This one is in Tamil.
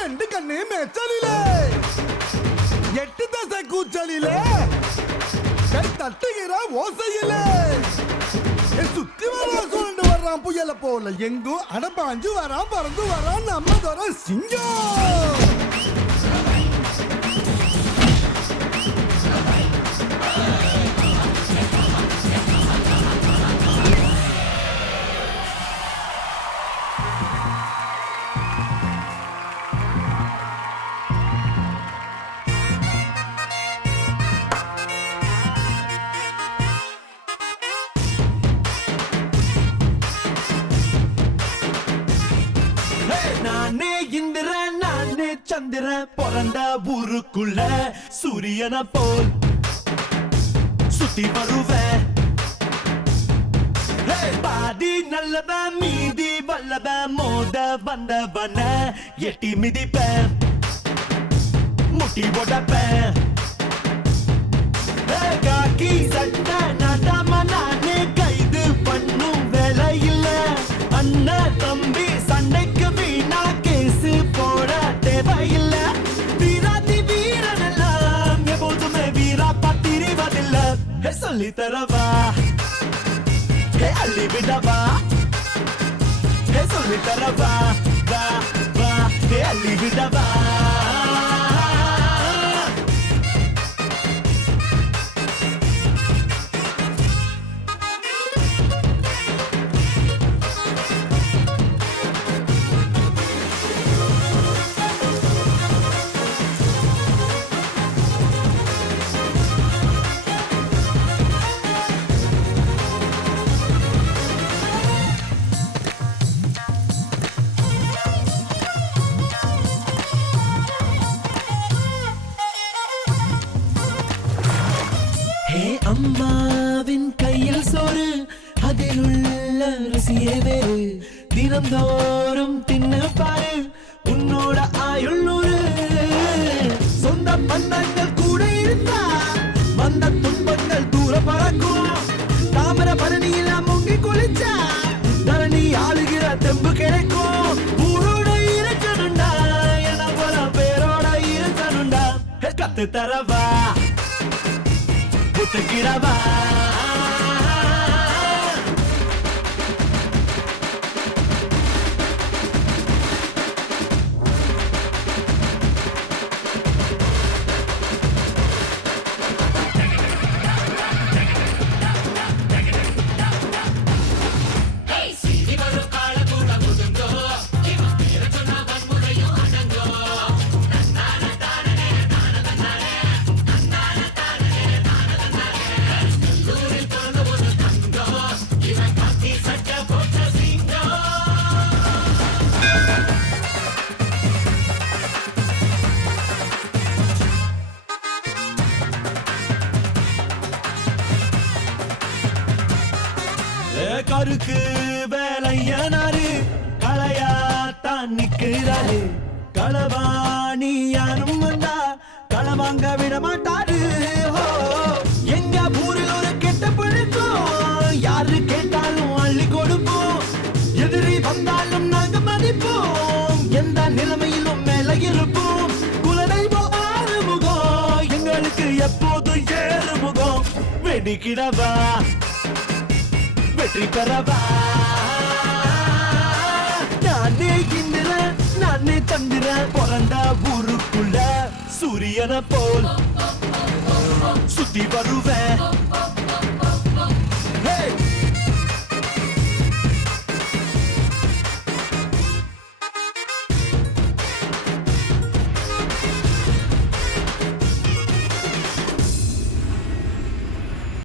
ரெண்டு கண்ணு மெச்சலிலே எட்டு தசை கூச்சலிலே கை தட்டுகிற ஓசையிலே சுத்தி வர சுரண்டு வர்றான் புயல போல எங்கும் அடப்பாஞ்சு வரான் பறந்து வரான் நம்ம தர சிங்கம். நானே இந்திரன் நானே சந்திரன் பிறந்த ஊருக்குள்ள சூரியனை போல் சுத்தி வருவேன். பாதி நல்லவன் மீதி வல்லவன் மோத வந்தவன எட்டி மிதிப்பேன் முட்டி உடப்பேன். காக்கி சட்ட நாட்டாம நானே கைது பண்ணும் வேலை இல்ல. அண்ணன் தம்பி சண்டைக்கு வீணா கேசு போட தேவையில்ல. வீராதி வீரனெல்லாம் எப்போதுமே வீரா பத்திரிவதில்ல. சொல்லி தரவா அள்ளி விடவா சொல்லி தரவா வா வா அள்ளி விடவா. அம்மாவின் கையில் சோறு அதில் உள்ள ருசியே வேறு. தினந்தோறும் தின்னு பாரு உன்னோட ஆயுள் நூறு. சொந்த பந்தங்கள் கூட இருந்தா வந்த துன்பங்கள் தூர பறக்கும். தாமர பரணியில முங்கி குளிச்சா தரணி ஆளுகிற தெம்பு கிடைக்கும். ஊரோட இருக்கணுண்டா என போல பேரோட இருக்கணுண்டா. கத்து தரவா புத்துக்கிறவா. கருக்கு வேலையனாரு களையாத்தான் நிக்கிறாரு. களவாணி யாரும் வந்தா களவாங்க விட மாட்டாரு. எங்க ஊரில் ஒரு கெட்ட பழக்கம் யாரு கேட்டாலும் அள்ளி கொடுப்போம். எதிரி வந்தாலும் நாங்க மதிப்போம். எந்த நிலைமையிலும் மேல இருப்போம். குலதெய்வம் ஆறுமுகம் எங்களுக்கு எப்போதும் ஏறுமுகம். வெடிக்கிறவா வெற்றி பெறவா. நானே இந்திரன் நானே சந்திரன் பிறந்த ஊருக்குள்ள சூரியனை போல் சுத்தி வருவேன்.